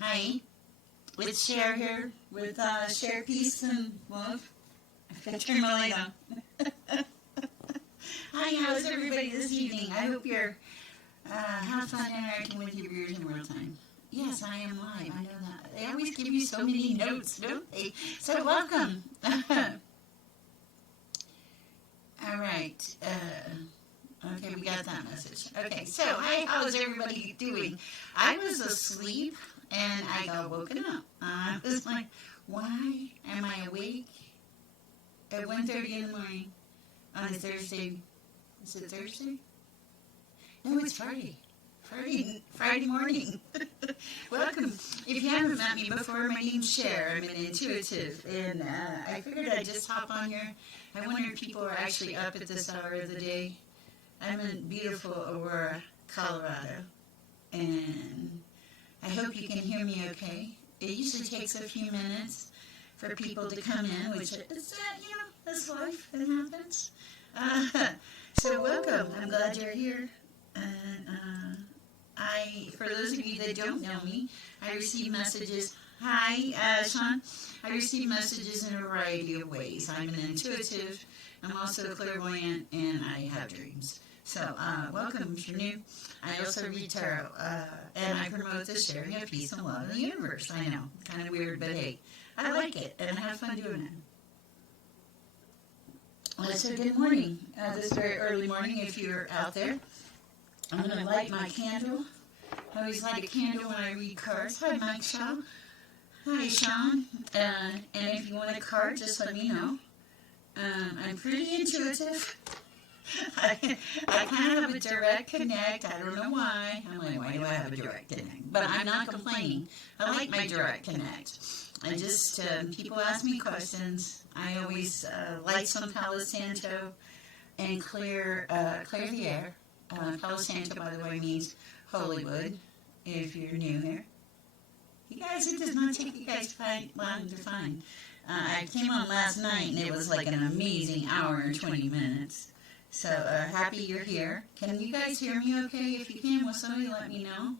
Hi, it's Sher here with Sherpeaceandlove. I gotta turn my light on. Hi, how's everybody this evening? I hope you're have fun interacting with your viewers in real time. Yes, I am live. I know that. They always give you so many notes, don't they? So welcome. All right. Okay, we got that message. Okay, so hi, how's everybody doing? I was asleep and I got woken up. I was like, why am I awake at 1:30 in the morning on a Thursday? Is it Thursday? No, it's Friday. Friday morning. Welcome. If you haven't met me before, my name's Sher. I'm an intuitive, and I figured I'd just hop on here. I wonder if people are actually up at this hour of the day. I'm in beautiful Aurora, Colorado, and I hope you can hear me okay. It usually takes a few minutes for people to come in, which is, that's life. It happens. So welcome. I'm glad you're here. And for those of you that don't know me, I receive messages. Hi, Sean. I receive messages in a variety of ways. I'm an intuitive. I'm also a clairvoyant, and I have dreams. So, welcome if you're new. I also read tarot, and I promote the sharing of peace and love in the universe. I know, kind of weird, but hey, I like it, and I have fun doing it. Well, so good morning. This very early morning, if you're out there. I'm going to light my candle. I always light a candle when I read cards. Hi, Mike Shaw. Hi, Sean. And if you want a card, just let me know. I'm pretty intuitive. I kind of have a direct connect. I don't know why. I'm like, why do I have a direct connect? But I'm not complaining. I like my direct connect. I just, people ask me questions. I always light some Palo Santo and clear the air. Palo Santo, by the way, means Hollywood, if you're new here. You guys, it does not take you guys long to find. I came on last night, and it was like an amazing hour and 20 minutes. So, happy you're here. Can you guys hear me okay? If you can, will somebody let me know?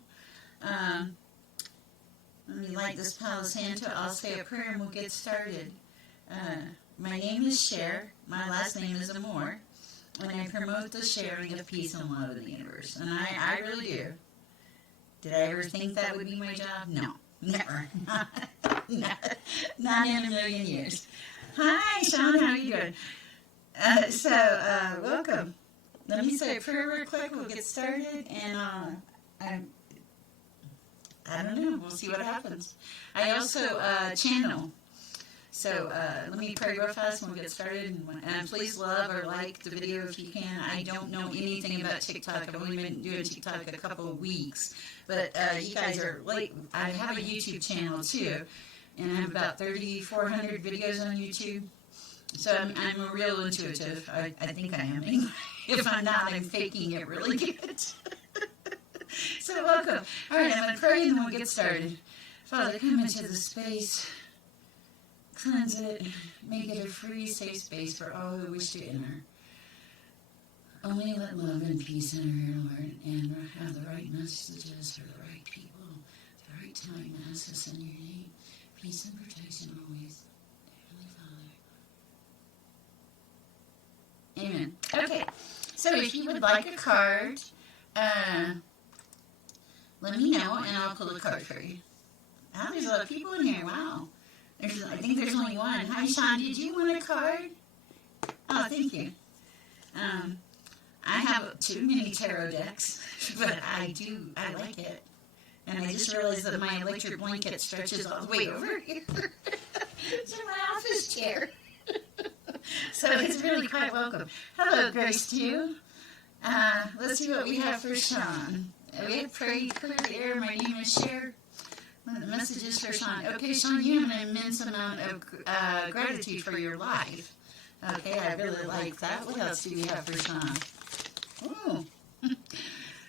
Let me light this Palo Santo. I'll say a prayer, and we'll get started. My name is Sher. My last name is Amor. And I promote the sharing of peace and love in the universe. And I really do. Did I ever think that would be my job? No. Never. Not in a million years. Hi, Sean. How are you doing? Welcome. Let me say a prayer real quick. We'll get started. And I don't know. We'll see what happens. I also channel. So let me pray real fast and we'll get started. And please love or like the video if you can. I don't know anything about TikTok. I've only been doing TikTok a couple of weeks. But you guys are late. I have a YouTube channel too. And I have about 3,400 videos on YouTube. So I'm a real intuitive. I think I am. If I'm not, I'm faking it really good. So welcome. All right, I'm going to pray and then we'll get started. Father, come into the space. Cleanse it, make it a free, safe space for all who wish to enter. Only let love and peace enter here, Lord, and have the right messages for the right people, the right time to ask us in your name. Peace and protection always, Heavenly Father. Amen. Okay, so if you would like a card, let me know, and I'll pull a card for you. Oh, there's a lot of people in here, wow. I think there's only one. Hi, Sean. Did you want a card? Oh, thank you. I have too many tarot decks, but I like it. And I just realized that my electric blanket stretches all the way over here to my office chair. So it's really quite welcome. Hello, Grace, too. Let's see what we have for Sean. We have Pray Clear the Air. My name is Sher. One of the messages for Sean. Okay, Sean, you have an immense amount of gratitude for your life. Okay, I really like that. What else do we have for Sean? Ooh.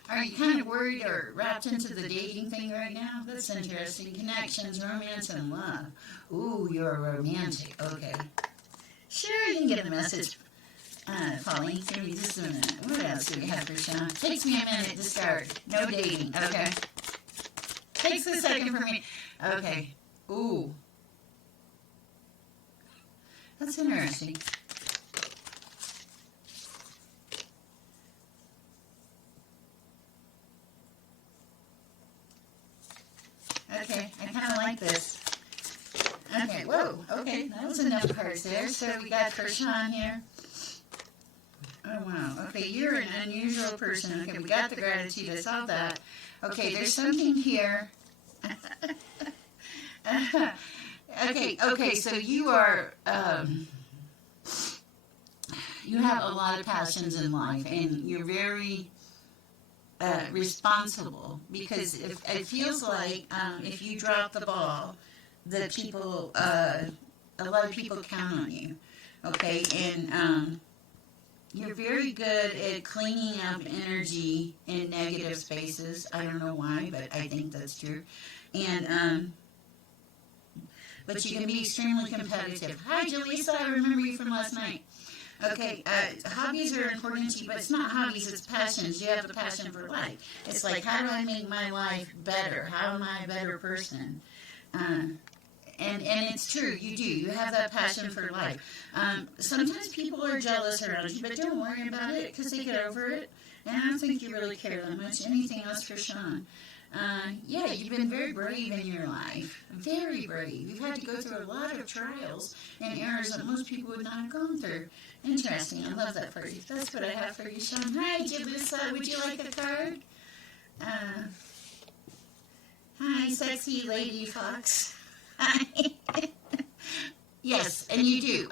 Are you kind of worried or wrapped into the dating thing right now? That's interesting. Connections, romance, and love. Ooh, you're romantic. Okay. Sure, you can get the message. Polly, give me just a minute. What else do we have for Sean? Takes me a minute to start. No dating. Okay. takes a second for me. Okay. Ooh. That's interesting. Okay, I kind of like this. Okay, whoa, okay, that was enough cards there. So we got for Sean here. Oh, wow. Okay, you're an unusual person. Okay, we got the gratitude. I saw that. Okay, there's something here. Okay, so you are, you have a lot of passions in life, and you're very responsible, because it feels like if you drop the ball, that people, a lot of people count on you. Okay, and you're very good at cleaning up energy in negative spaces. I don't know why, but I think that's true. And but you can be extremely competitive. Hi, Jaleesa, I remember you from last night. Okay, hobbies are important to you, but it's not hobbies, it's passions. You have a passion for life. It's like, how do I make my life better? How am I a better person? And it's true, you do. You have that passion for life. Sometimes people are jealous around you, but don't worry about it, because they get over it. And I don't think you really care that much. Anything else for Sean? Yeah, you've been very brave in your life. Very brave. You've had to go through a lot of trials and errors that most people would not have gone through. Interesting. I love that for you. That's what I have for you, Sean. Hi, Jalissa. Would you like a card? Hi, sexy lady fox. Hi. Yes, and you do.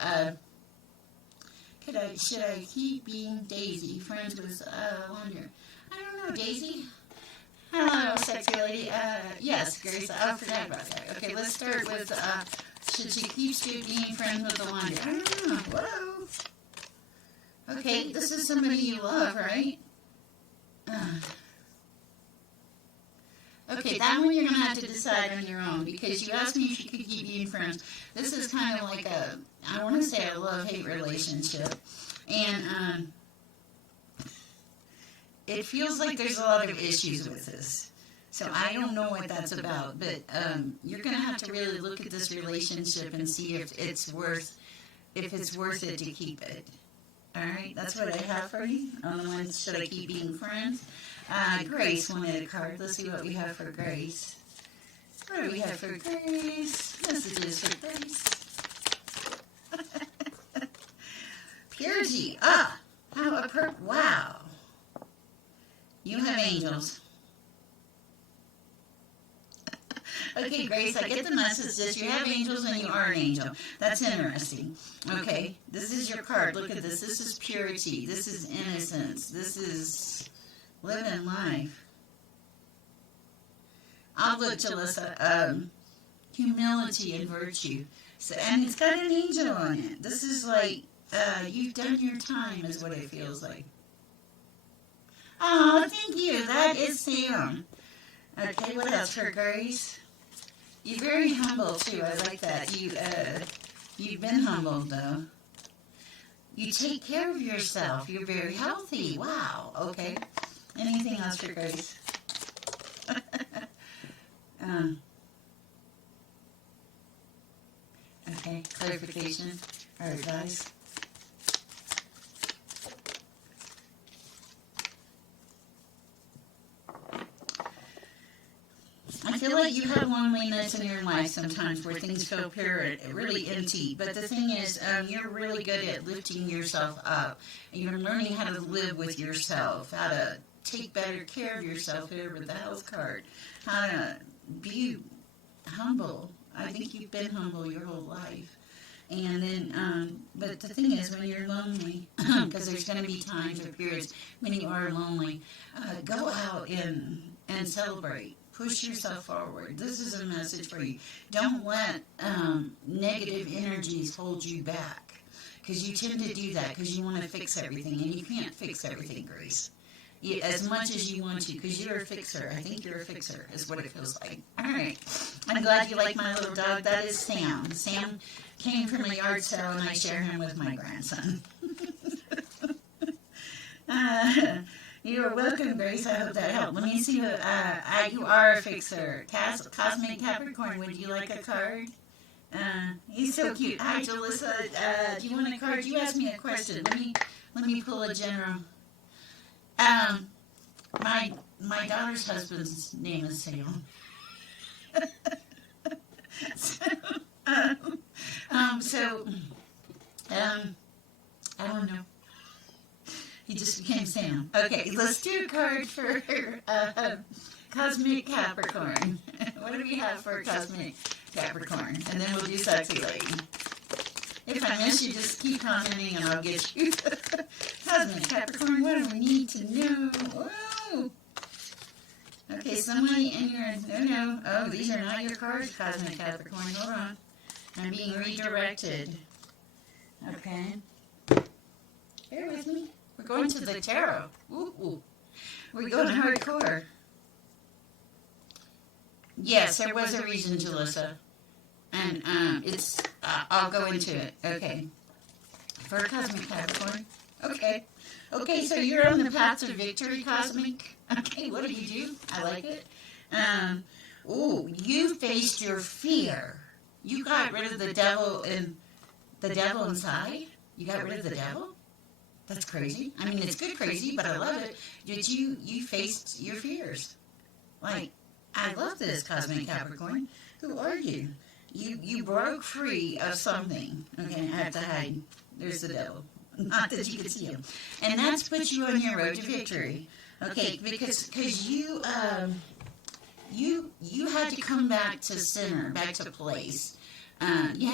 Should I keep being Daisy? Friends with Wonder. I don't know, Daisy. Hello, sexy lady. Yes, Grace, I forgot about that. Okay, let's start with, should she keep being friends with the Wonder? I don't know. Whoa. Okay, this is somebody you love, right? Okay, that one you're going to have to decide on your own, because you asked me if you could keep being friends. This is kind of like a, I want to say a love-hate relationship. And, it feels like there's a lot of issues with this. So I don't know what that's about, but you're going to have to really look at this relationship and see if it's worth it to keep it. All right, that's what I have for you. On the one, should I keep being friends? Grace wanted a card. Let's see what we have for Grace. What do we have for Grace? Messages for Grace. Purity. Wow. You have angels. Okay, Grace, I get the message that you have angels and you are an angel. That's interesting. Okay, this is your card. Look at this. This is purity. This is innocence. This is living life. I'll look, Jalissa. Humility and virtue. So, and it's got an angel on it. This is like, you've done your time, is what it feels like. Oh, thank you. That is Sam. Okay, what else for Grace? You're very humble, too. I like that. You've been humbled, though. You take care of yourself. You're very healthy. Wow. Okay. Anything else for Grace? Okay, clarification. All right, guys. I feel like you have loneliness in your life sometimes where things feel pure, really empty. But the thing is, you're really good at lifting yourself up. You're learning how to live with yourself, how to take better care of yourself here with the health card, how to be humble. I think you've been humble your whole life. And then, but the thing is, when you're lonely, because there's going to be times or periods when you are lonely, go out and celebrate. Push yourself forward. This is a message for you. Don't let negative energies hold you back, because you tend to do that because you want to fix everything, and you can't fix everything, Grace. As much as you want to, because you're a fixer. I think you're a fixer, is what it feels like. All right. I'm glad you like my little dog. That is Sam. Sam came from a yard sale, and I share him with my grandson. You are welcome, Grace. I hope that helped. Let me see what you are a fixer. Cosmic Capricorn, would you like a card? He's so cute. Hi, Jalissa. Do you want a card? You asked me a question. Let me pull a general. My daughter's husband's name is Sam. I don't know. He just became Sam. Okay, let's do a card for Cosmic Capricorn. What do we have for Cosmic Capricorn? And then we'll do Sexy Lady. If I miss you, just keep commenting and I'll get you. Cosmic Capricorn, what do we need to know? Whoa. Okay, somebody in your... Oh, these are not your cards, Cosmic Capricorn. Hold on. I'm being redirected. Okay. Bear with me. We're going to the tarot. Ooh. We're going hardcore. Yes, there was a reason, Jalissa. And it's... I'll go into it. Okay. For Cosmic Capricorn. Okay. Okay, so you're on the path to victory, Cosmic. Okay, what do you do? I like it. You faced your fear. You got rid of the devil inside. You got rid of the devil? That's crazy. I mean, it's good crazy, but I love it. Did you faced your fears? Like, I love this, Cosmic Capricorn. Who are you? You broke free of something. Okay, I have to hide. There's the devil. Not that you can see him. And that's put you on your road to victory. Okay, because you had to come back to center, back to place. You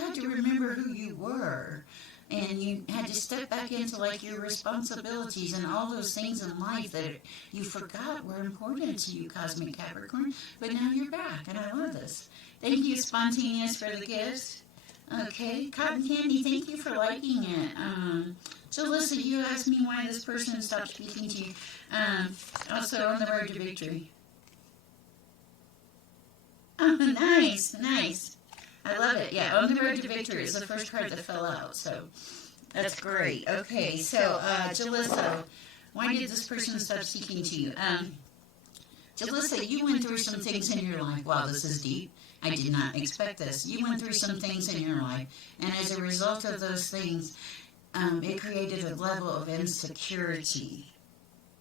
had to remember who you were. And you had to step back into like your responsibilities and all those things in life that you forgot were important to you, Cosmic Capricorn. But now you're back, and I love this. Thank you, Spontaneous, for the gifts. Okay, Cotton Candy, thank you for liking it. Jalissa, you asked me why this person stopped speaking to you. Also on the road to victory. Oh, nice. I love it. Yeah, on the road to victory is the first card that fell out, so that's great. Okay, so Jalissa, why did this person stop speaking to you? Jalissa, you went through some things in your life. Wow, this is deep. I did not expect this. You went through some things in your life, and as a result of those things, it created a level of insecurity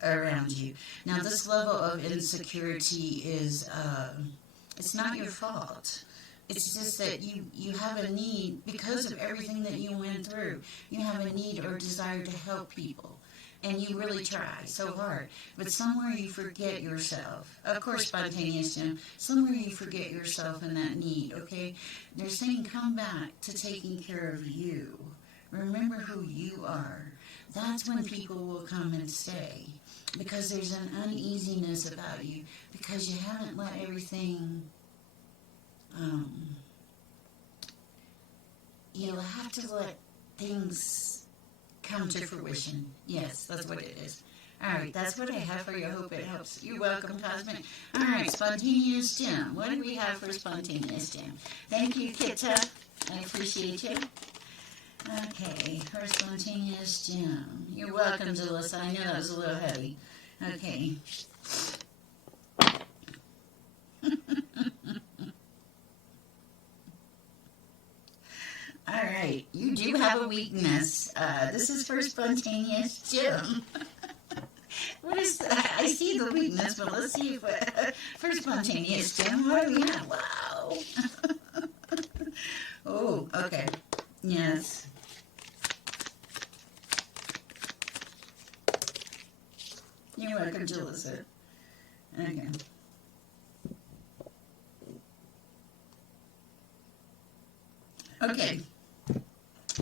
around you. Now, this level of insecurity is, it's not your fault. It's just that you have a need, because of everything that you went through, you have a need or desire to help people. And you really try so hard. But somewhere you forget yourself. Of course, Spontaneous Jim, somewhere you forget yourself in that need, okay? They're saying come back to taking care of you. Remember who you are. That's when people will come and stay. Because there's an uneasiness about you. Because you haven't let everything... you'll have to let things come to fruition. Yes, that's what it is. All right, that's what I have for you. I hope it helps. You're welcome, Cosmic. All right, Spontaneous Jim. What do we have for Spontaneous Jim? Thank you, Kitta. I appreciate you. Okay, for Spontaneous Jim. You're welcome, Jalissa. I know that was a little heavy. Okay. All right, you do have a weakness. This is for Spontaneous Jim. What is that? I see the weakness, but let's see if for Spontaneous Jim, what do we have? Wow. Oh, okay. Yes. You're welcome, Jalissa. Okay. Okay.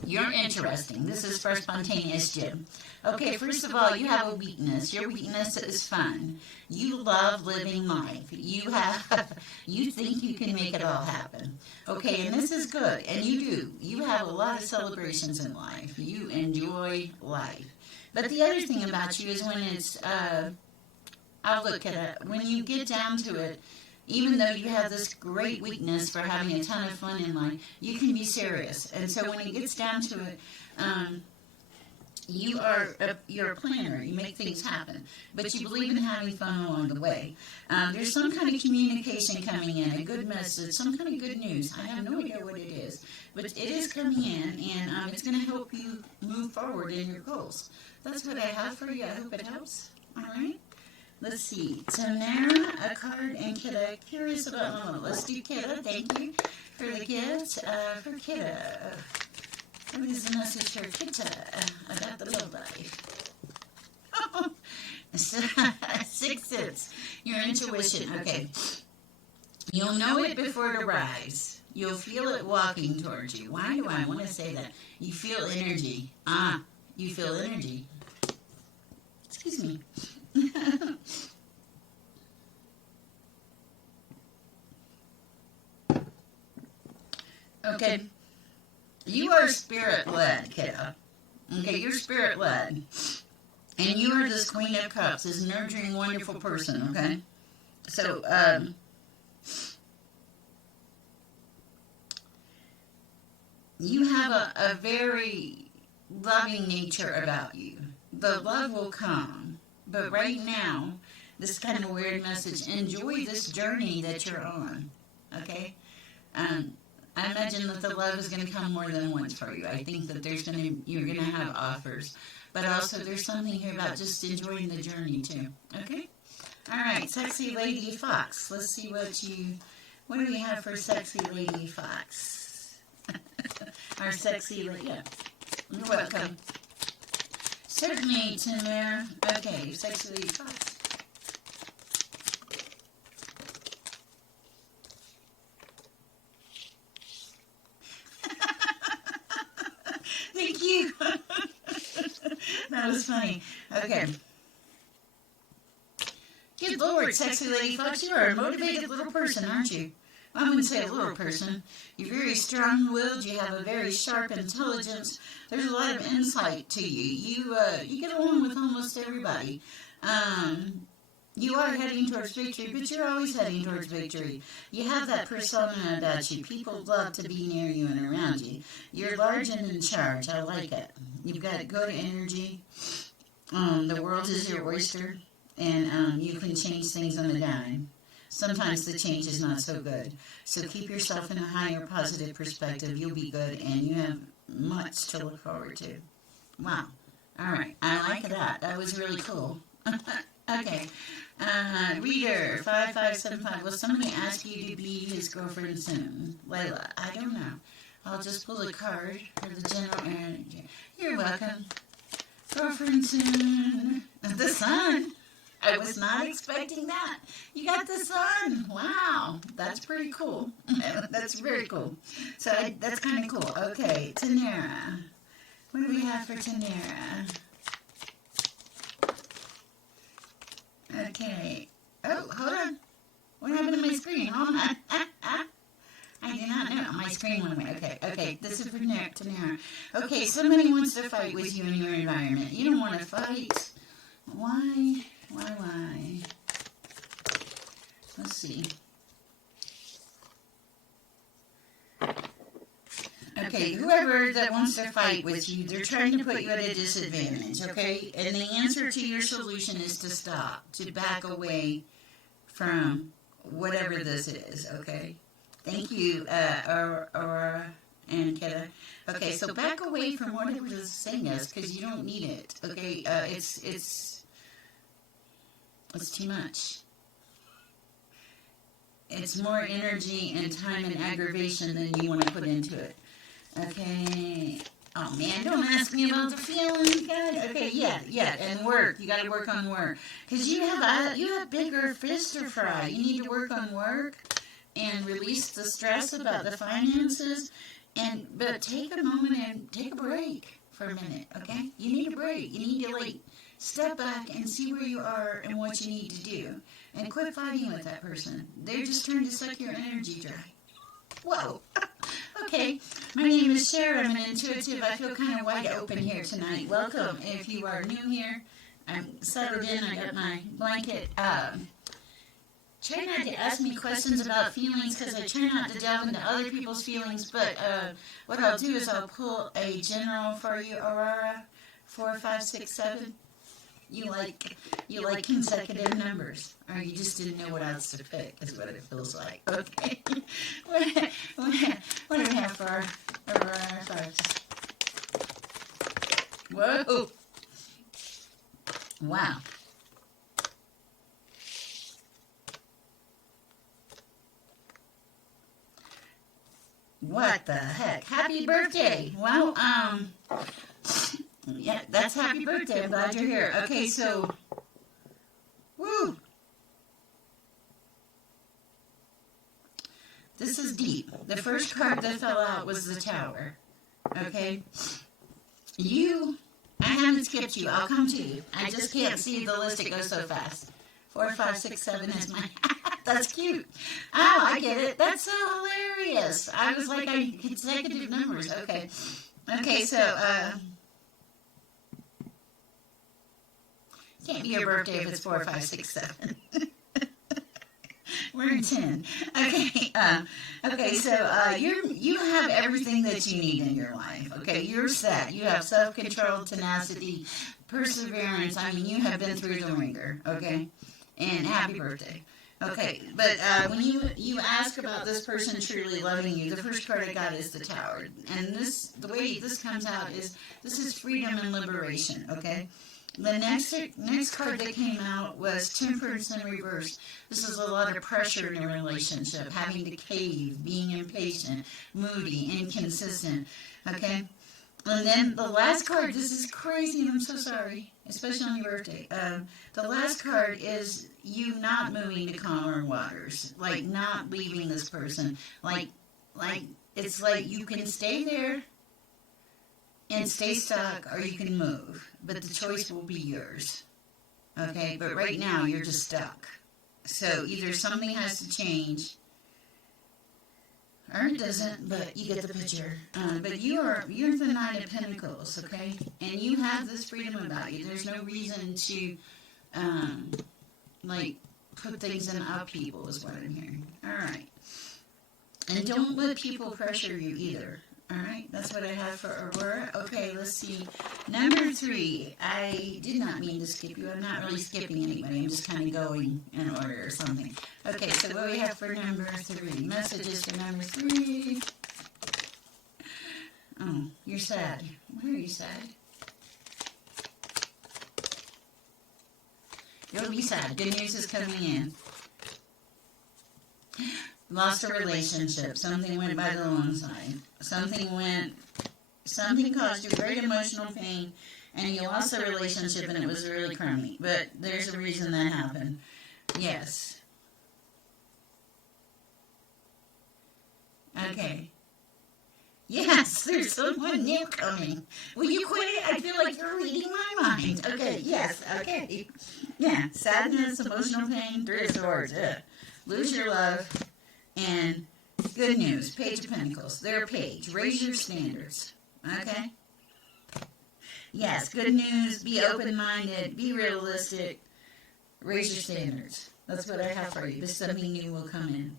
You're interesting. This is for Spontaneous Jim. Okay, first of all, you have a weakness. Your weakness is fun. You love living life. You think you can make it all happen. Okay, and this is good. And you do. You have a lot of celebrations in life. You enjoy life. But the other thing about you is when it's, I'll look at it, when you get down to it, even though you have this great weakness for having a ton of fun in life, you can be serious. And so when it gets down to it, you're a planner. You make things happen, but you believe in having fun along the way. There's some kind of communication coming in, a good message, some kind of good news. I have no idea what it is, but it is coming in, and it's going to help you move forward in your goals. That's what I have for you. I hope it helps. All right. Let's see. Tamara, a card, and Kidda. Curious about Mama. Let's do Kidda. Thank you for the gift. For Kidda. What is the message for Kidda about the love life? Oh, 6 cents. Your intuition. Okay. You'll know it before it arrives. You'll feel it walking towards you. Why do I want to say that? You feel energy. You feel energy. Excuse me. Okay. You are spirit-led, kiddo. Okay, you're spirit-led. And you are this Queen of Cups, this nurturing, wonderful person, okay? So, you have a very loving nature about you. The love will come. But right now, this kind of weird message, enjoy this journey that you're on, okay? I imagine that the love is going to come more than once for you. I think that you're going to have offers. But also there's something here about just enjoying the journey too, okay? All right, Sexy Lady Fox. Let's see what do we have for Sexy Lady Fox? Our Sexy Lady, yeah. You're welcome. Certainly, Tamara. Okay, Sexy Lady Fox. Thank you. That was funny. Okay. Good Lord, Sexy Lady Fox, you are a motivated little person, aren't you? I wouldn't say a little person. You're very strong-willed. You have a very sharp intelligence. There's a lot of insight to you. You get along with almost everybody. You are heading towards victory, but you're always heading towards victory. You have that persona about you. People love to be near you and around you. You're large and in charge. I like it. You've got good energy. The world is your oyster, and you can change things on a dime. Sometimes the change is not so good. So keep yourself in a higher positive perspective. You'll be good, and you have much to look forward to. Wow. All right. I like that. That was really cool. Okay. Reader 5575. Will somebody ask you to be his girlfriend soon? Layla, I don't know. I'll just pull a card for the general energy. You're welcome. Girlfriend soon. The sun. I was not expecting that. You got the sun. Wow. That's pretty cool. That's very cool. So that's kind of cool. Okay. Tanera. What do we have for Tanera? Okay. Oh, hold on. What happened to my screen? Hold on. I did not know. My screen went away. Okay. This is for Tanera. Okay, somebody wants to fight with you in your environment. You don't want to fight. Why? Let's see. Okay, whoever that wants to fight with you, they're trying to put you at a disadvantage, okay? And the answer to your solution is to stop, to back away from whatever this is, okay? Thank you, Aurora and Keda. Okay, so back away from whatever this thing is, because you don't need it, okay? It's too much. It's more energy and time and aggravation than you want to put into it. Okay. Oh man, don't ask me about the feelings, God. Okay, yeah, and work. You got to work on work because you have bigger fish to fry. You need to work on work and release the stress about the finances. But take a moment and take a break for a minute. Okay, you need a break. You need to step back and see where you are and what you need to do, and quit fighting with that person. They're just trying to suck your energy dry. Whoa. Okay, my name is Sher. I'm an intuitive. I feel kind of wide open here tonight. Welcome. If you are new here, I'm settled in. I got my blanket. Try not to ask me questions about feelings because I try not to delve into other people's feelings. But what I'll do is I'll pull a general for you, Aurora, 4, 5, 6, 7? You like consecutive numbers, or you just didn't know what else to pick, is what it feels like. Okay. What do we have for our cards? Whoa. Wow. What the heck? Happy birthday. Well, yeah, that's happy birthday. I'm glad you're here. Okay, so, woo. This is deep. The first card that fell out was the Tower. Okay? I haven't skipped you. I'll come to you. I just can't see the list. It goes so fast. 4, 5, 6, 7 is my... That's cute. Oh, I get it. That's so hilarious. I was like, consecutive numbers. Okay. Okay, so, can't be your birthday if it's 4, 5, 6, 7. We're in 10. Okay. Okay. So you have everything that you need in your life. Okay. You're set. You have self-control, tenacity, perseverance. I mean, you have been through the ringer. Okay. And happy birthday. Okay. But when you ask about this person truly loving you, the first card I got is the Tower, and the way this comes out is this is freedom and liberation. Okay. The next card that came out was Temperance in reverse. This is a lot of pressure in a relationship, having to cave, being impatient, moody, inconsistent. Okay? And then the last card, this is crazy, I'm so sorry, especially on your birthday. The last card is you not moving to calmer waters, like not leaving this person. Like it's like you can stay there and stay stuck, or you can move, but the choice will be yours. Okay, but right now you're just stuck. So either something has to change, or it doesn't. But you get the picture. But you're the Knight of Pentacles, okay, and you have this freedom about you. There's no reason to, put things in upheaval, is what I'm hearing. All right, and don't let people pressure you either. All right, that's what I have for Aurora. Okay, let's see. Number 3. I did not mean to skip you. I'm not really skipping anybody. I'm just kind of going in order or something. Okay, so what do we have for number 3? Messages for number 3. Oh, you're sad. Why are you sad? You'll be sad. Good news is coming in. Lost a relationship. Something went by the long side. Something caused you great emotional pain, and you lost a relationship, and it was really crummy. But there's a reason that happened. Yes. Okay. Yes, there's someone new coming. Will you quit it? I feel like you're reading my mind. Okay, yes, okay. Yeah, sadness, emotional pain, 3 of Swords. Lose your love. And good news, Page of Pentacles. They're a page. Raise your standards. Okay? Yes, good news. Be open-minded. Be realistic. Raise your standards. That's what I have for you. This something new will come in.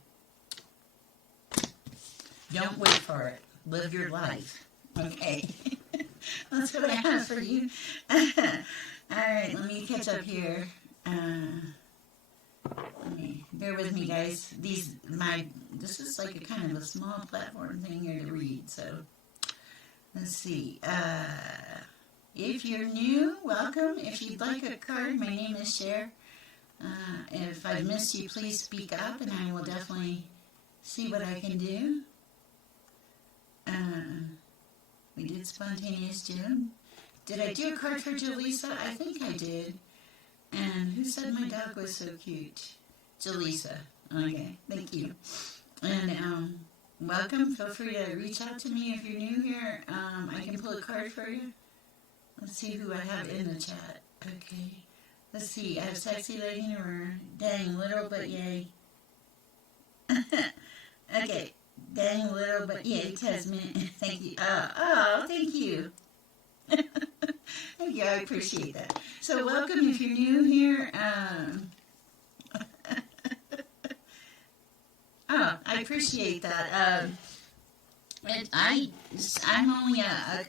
Don't wait for it. Live your life. Okay? That's what I have for you. All right, let me catch up here. Bear with me, guys. This is like a kind of a small platform thing here to read. So let's see. If you're new, welcome. If you'd like a card, my name is Sher. If I missed you, please speak up, and I will definitely see what I can do. We did Spontaneous Jim. Did I do a card for Jaleesa? I think I did. And who said my dog was so cute? Jaleesa. Okay, thank you. And welcome. Feel free to reach out to me if you're new here. I can pull a card for you. Let's see who I have in the chat. Okay. Let's see. I have Sexy Lady in the room. Dang, little but yay. Okay. Dang, little but yay, Tasman. Thank you. Thank you. Thank you. I appreciate that. So welcome if you're new here. I appreciate that. I'm only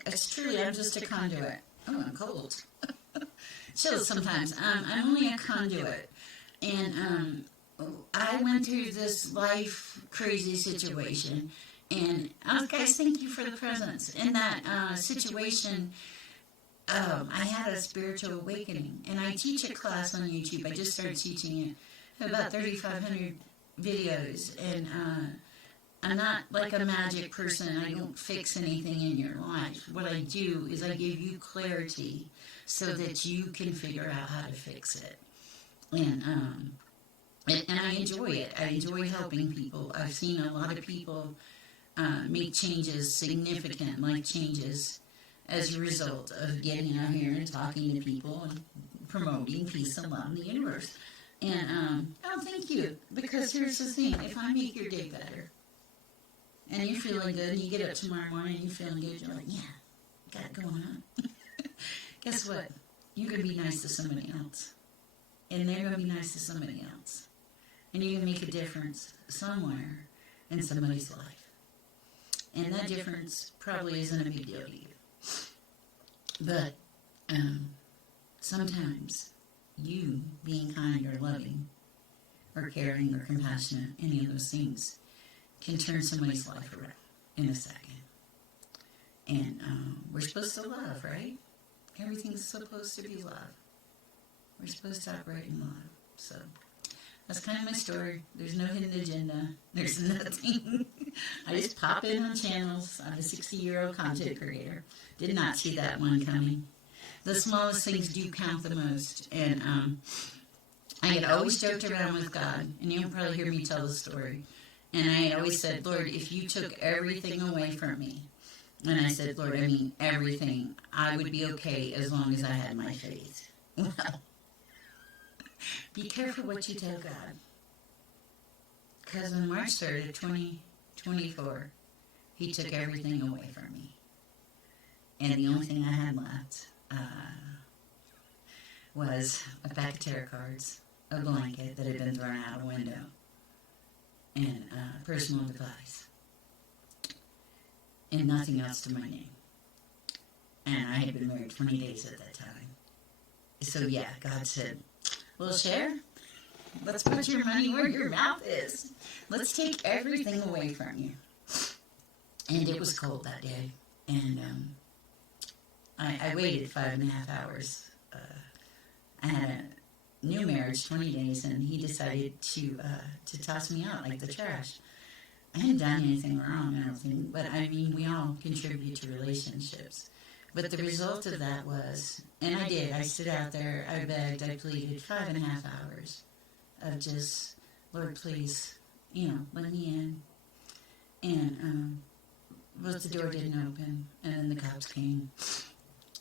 it's truly, I'm just a conduit. Oh, I'm cold. Chills sometimes. I'm only a conduit. And I went through this life crazy situation. And guys, thank you for the presents. In that situation, I had a spiritual awakening. And I teach a class on YouTube. I just started teaching it. I have about 3,500 videos. And I'm not like a magic person. I don't fix anything in your life. What I do is I give you clarity so that you can figure out how to fix it. And I enjoy it. I enjoy helping people. I've seen a lot of people make changes, significant life changes, as a result of getting out here and talking to people and promoting peace and love in the universe. And thank you. Because here's the thing: if I make your day better, and you're feeling good, and you get up tomorrow morning and you're feeling good, you're like, yeah, got it going on. Guess what? You're going to be nice to somebody else. And they're going to be nice to somebody else. And you can make a difference somewhere in somebody's life. And that difference probably isn't a big deal to you. But sometimes you being kind or loving or caring or compassionate, any of those things, can turn somebody's life around in a second. And we're supposed to love, right? Everything's supposed to be love. We're supposed to operate in love. So that's kind of my story. There's no hidden agenda. There's nothing. I just pop in on channels. I'm a 60-year-old content creator. Did not see that one coming. The smallest things do count the most. And I had always joked around with God. And you'll probably hear me tell the story. And I always said, Lord, if you took everything away from me, and I said, Lord, I mean everything, I would be okay as long as I had my faith. Well, be careful what you tell God. Because on March 3rd of 2024, He took everything away from me. And the only thing I had left was a pack of tarot cards, a blanket that had been thrown out a window, and a personal device. And nothing else to my name. And I had been married 20 days at that time. So yeah, God said, well, Sher, let's put your money where your mouth is. Let's take everything away from you. And it was cold that day. And I waited 5.5 hours. I had a new marriage, 20 days, and he decided to toss me out like the trash. I hadn't done anything wrong, I don't think, but I mean, we all contribute to relationships. But the result of that was, and I did, I stood out there, I begged, I pleaded 5.5 hours of just, Lord, please, let me in. And, but the door didn't open, and then the cops came.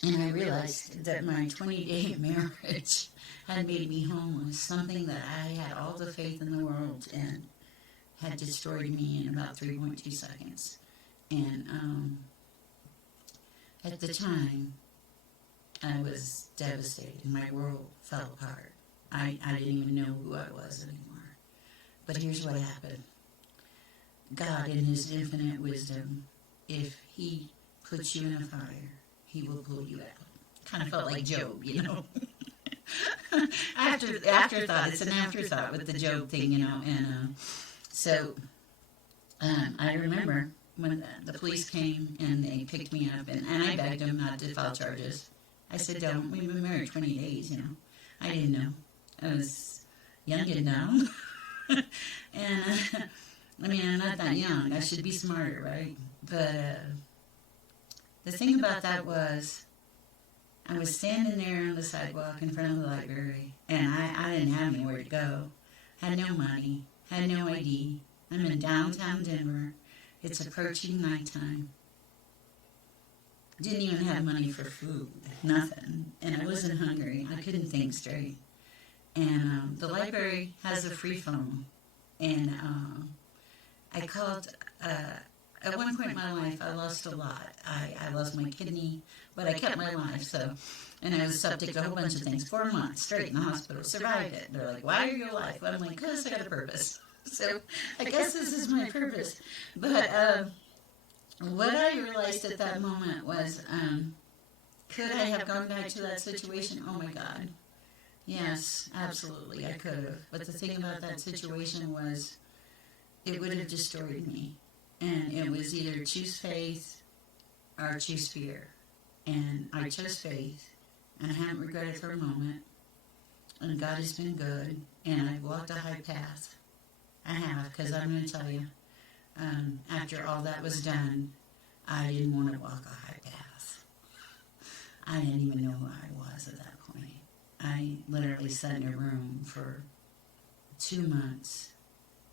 And I realized that my 20-day marriage had made me homeless, something that I had all the faith in the world in. Had destroyed me in about 3.2 seconds. And at the time, I was devastated. My world fell apart. I didn't even know who I was anymore. But here's what happened. God, in His infinite wisdom, if He puts you in a fire, He will pull you out. Kind of felt like Job, Afterthought. It's an afterthought with the Job thing, and so, I remember when the police came and they picked me up, and I begged them not to file charges. I said, don't. We've been married 20 days, I didn't know. I was young and dumb. And, I mean, I'm not that young. I should be smarter, right? But the thing about that was, I was standing there on the sidewalk in front of the library, and I didn't have anywhere to go. Had no money. Had no ID. I'm in downtown Denver. It's approaching nighttime. Didn't even have money for food. Nothing. And I wasn't hungry. I couldn't think straight. And the library has a free phone. And I called... at one point in my life, I lost a lot. I lost my kidney, but I kept my life, so... And I was subject to a whole bunch of things. 4 months straight in the hospital. Survived it. They're like, why are you alive? Well, I'm like, because I got a purpose. So I guess this is my purpose. But what I realized at that moment was Could I have gone back to that situation? Oh my God. Yes, absolutely, I could have. But the thing about that situation was it would have destroyed me. And it was either choose faith or choose fear. And I chose faith, and I haven't regretted for a moment. And God has been good, and I've walked a high path. I have, because I'm going to tell you, after all that was done, I didn't want to walk a high path. I didn't even know who I was at that point. I literally sat in a room for 2 months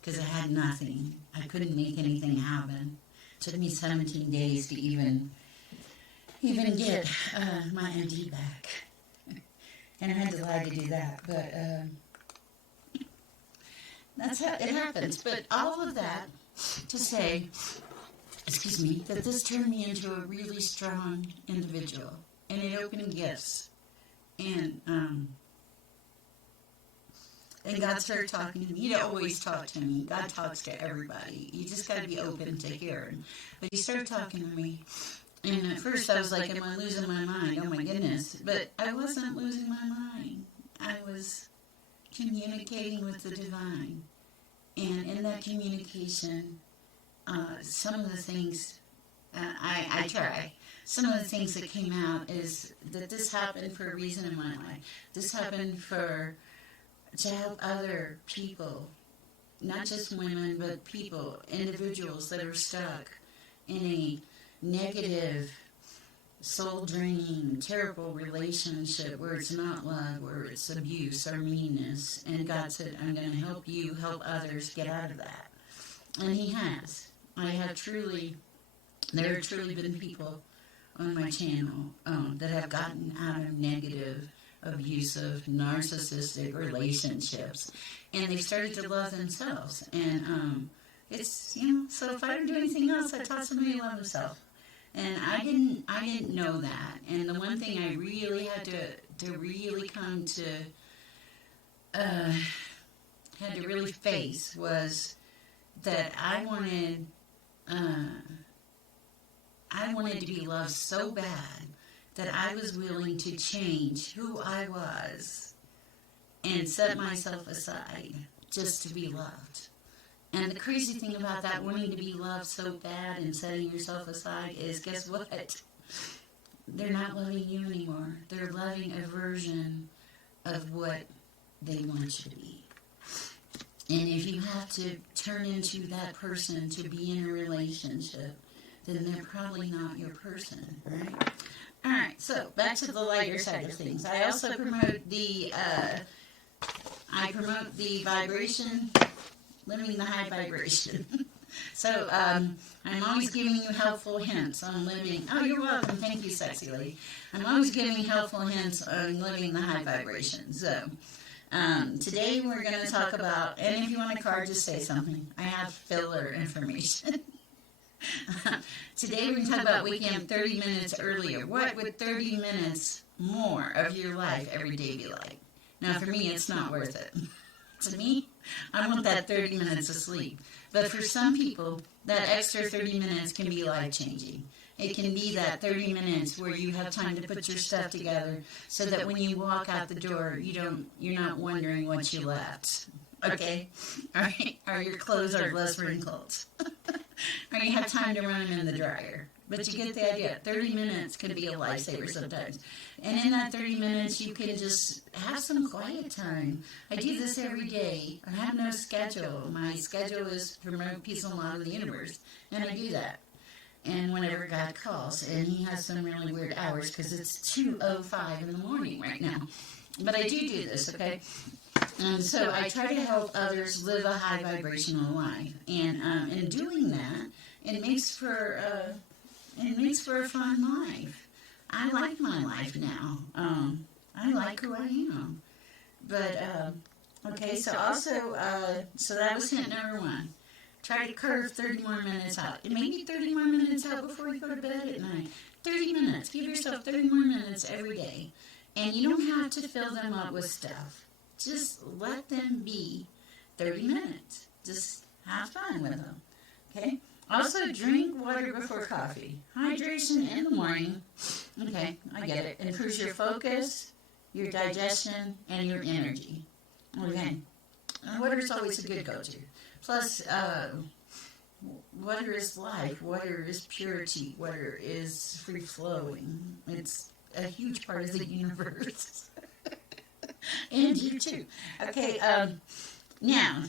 because I had nothing. I couldn't make anything happen. It took me 17 days to even get my ID back. And I had to lie to do that. But that's how it happens. But all of that to say, excuse me, that this turned me into a really strong individual. And it opened gifts. And God started talking to me. He always talked to me. God talks to everybody. You just got to be open to hearing. But He started talking to me. And at first I was like, am I losing my mind? Oh my goodness. But I wasn't losing my mind. I was communicating with the divine. And in that communication, some of the things I try. Some of the things that came out is that this happened for a reason in my life. This happened to help other people, not just women, but people, individuals that are stuck in a negative, soul-draining, terrible relationship where it's not love, where it's abuse or meanness. And God said, I'm going to help you help others get out of that. And He has. There have truly been people on my channel that have gotten out of negative, abusive, narcissistic relationships. And they've started to love themselves. And it's, so if I don't do anything else, I taught somebody to love themselves. And I didn't know that. And the one thing I really had to really come to, had to really face was that I wanted to be loved so bad that I was willing to change who I was and set myself aside just to be loved. And the crazy thing about that, wanting to be loved so bad and setting yourself aside, is guess what? They're not loving you anymore. They're loving a version of what they want you to be. And if you have to turn into that person to be in a relationship, then they're probably not your person, right? All right, so back to the lighter side of things. I also promote the vibration, living the high vibration. So I'm always giving you helpful hints on living. Oh, you're welcome. Thank you, sexy lady. I'm always giving helpful hints on living the high vibration. So today we're going to talk about, and if you want a card, just say something. I have filler information. Today we're going to talk about waking up 30 minutes earlier. What would 30 minutes more of your life every day be like? Now, for me, it's not worth it. To me, I want that 30 minutes of sleep. But for some people, that extra 30 minutes can be life-changing. It can be that 30 minutes where you have time to put your stuff together so that when you walk out the door, you're not wondering what you left. Okay? All right? Or your clothes are less wrinkled. Or you have time to run them in the dryer. But you get the idea. 30 minutes can be a lifesaver sometimes. And in that 30 minutes, you can just have some quiet time. I do this every day. I have no schedule. My schedule is to promote peace and love in the universe. And I do that. And whenever God calls, and He has some really weird hours because it's 2:05 in the morning right now. But I do this, okay? And so I try to help others live a high vibrational life. And in doing that, it makes for a fun life. I like my life now. I like who I am. But, okay, so also, so that was hint number one. Try to curve 30 more minutes out. Maybe 30 more minutes out before you go to bed at night. 30 minutes. Give yourself 30 more minutes every day. And you don't have to fill them up with stuff. Just let them be 30 minutes. Just have fun with them. Okay? Also, drink water before coffee. Hydration in the morning Okay, I get it. Improves your focus, your digestion, and your energy. Okay. And water is always a good go-to. Plus, water is life. Water is purity. Water is free-flowing. It's a huge part of the universe. And you too. Okay, now,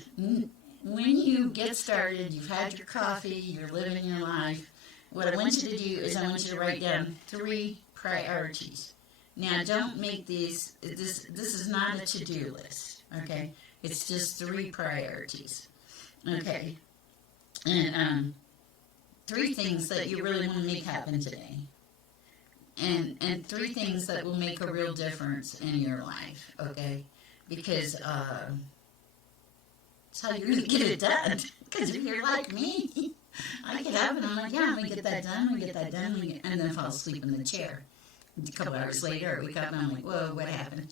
when you get started, you've had your coffee, you're living your life, what I want you to do is I want you to write down 3 priorities. Now, don't make these, this is not a to-do list, okay? It's just 3 priorities, okay? And 3 things that you really want to make happen today. And 3 things that will make a real difference in your life, okay? Because that's how you're going to get it done. Because if you're like me, I get up and I'm like, yeah, I'm going to get that done, I'm going to get that done, and then fall asleep in the chair. A couple hours later, I wake up and I'm like, whoa, what happened?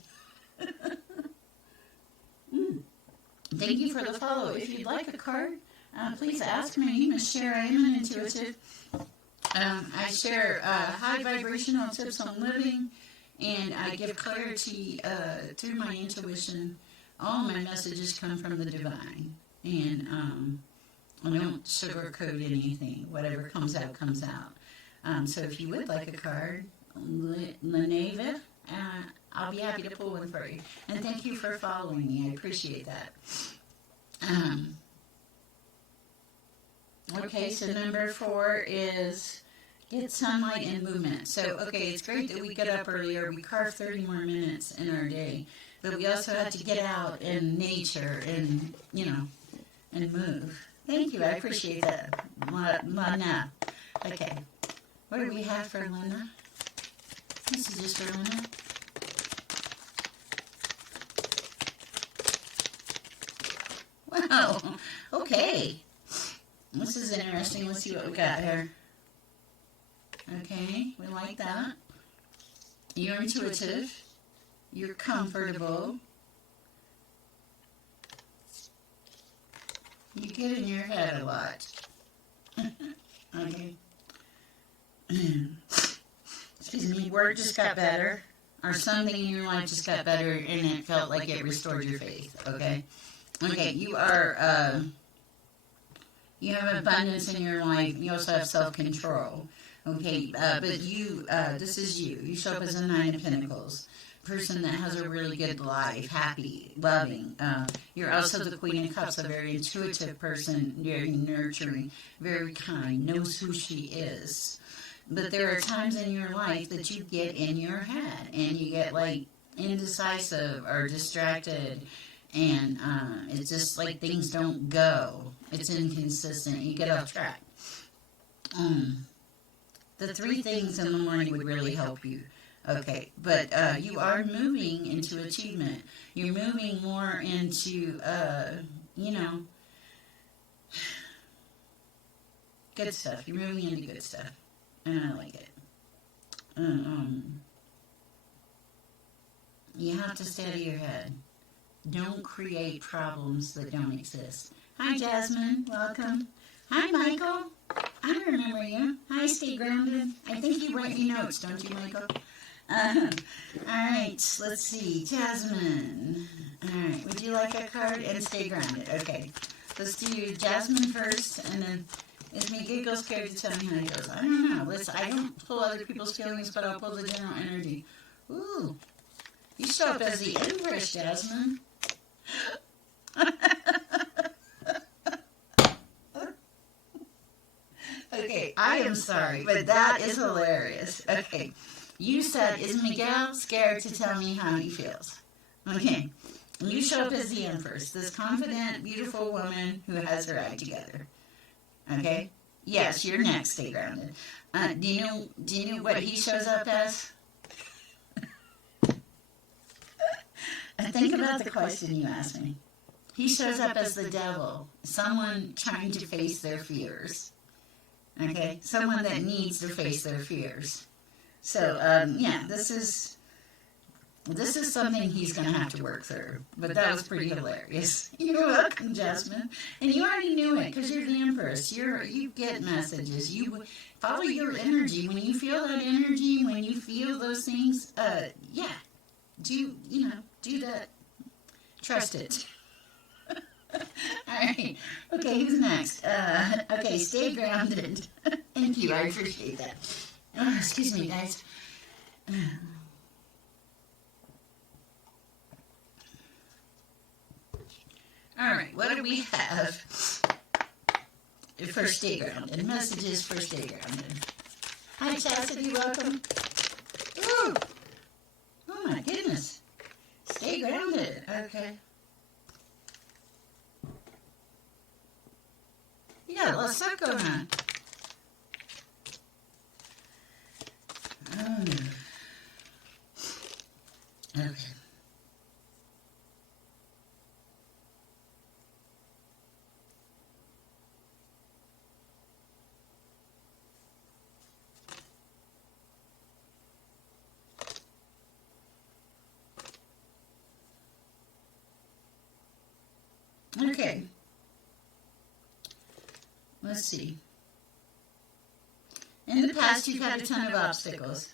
Thank you for the follow. If you'd like a card, please ask. My name is Sher. I am an intuitive. I share high vibrational tips on living, and I give clarity through my intuition. All my messages come from the divine, and I don't sugarcoat anything. Whatever comes out, comes out. So if you would like a card, Leneva, I'll be happy to pull one for you. And thank you for following me. I appreciate that. Okay, so number 4 is get sunlight and movement. So, okay, it's great that we get up earlier. We carve 30 more minutes in our day. But we also have to get out in nature and, you know, and move. Thank you. I appreciate that. Lana. Okay. What do we have for Lana? This is just for Lana. Wow. Okay. This is interesting. Let's see what we got here. Okay. We like that. You're intuitive. You're comfortable. You get in your head a lot. Okay. Excuse me, work just got better. Or something in your life just got better and it felt like it restored your faith. Okay? Okay, you are, you have abundance in your life. You also have self-control. Okay, but you, this is you. You show up as a 9 of Pentacles. Person that has a really good life, happy, loving. You're also the Queen of Cups, a very intuitive person, very nurturing, very kind, knows who she is. But there are times in your life that you get in your head and you get like indecisive or distracted, and it's just like things don't go. It's inconsistent. You get off track. The 3 things in the morning would really help you. Okay, but you are moving into achievement. You're moving more into, you know, good stuff. You're moving into good stuff, and I like it. You have to steady your head. Don't create problems that don't exist. Hi, Jasmine. Welcome. Hi, Michael. I remember you. Hi, Stay Grounded. I think you write me notes, don't you, Michael? All right, let's see. Jasmine. All right, would you like a card? And Stay Grounded. Okay, let's do Jasmine first, and then is me giggle scared to tell me how it goes? I don't know. I don't pull other people's feelings, but I'll pull the general energy. Ooh, you show up as the Empress, Jasmine. Okay, I am sorry, but that is hilarious. Okay. You said, is Miguel scared to tell me how he feels? Okay. You show up as the Empress, this confident, beautiful woman who has her act together. Okay? Yes, you're next, Stay Grounded. Do you know what he shows up as? Think about the question you asked me. He shows up as the devil, someone trying to face their fears. Okay? Someone that needs to face their fears. So, yeah, this is This is something he's going to have to work through, but that was pretty hilarious. You're welcome, Jasmine. And you already knew it because you're the Empress. You get messages. You follow your energy. When you feel that energy, when you feel those things, yeah, do that. Trust it. All right. Okay, who's next? Okay, stay grounded. Thank you. I appreciate that. Oh, excuse me, guys. All right, what do we have for stay grounded? Messages for stay grounded. Hi, Chastity, welcome. Ooh. Oh, my goodness. Stay grounded. Okay. You got a lot of stuff going on. Okay. Okay. Let's see. In the past, you've had a ton of obstacles.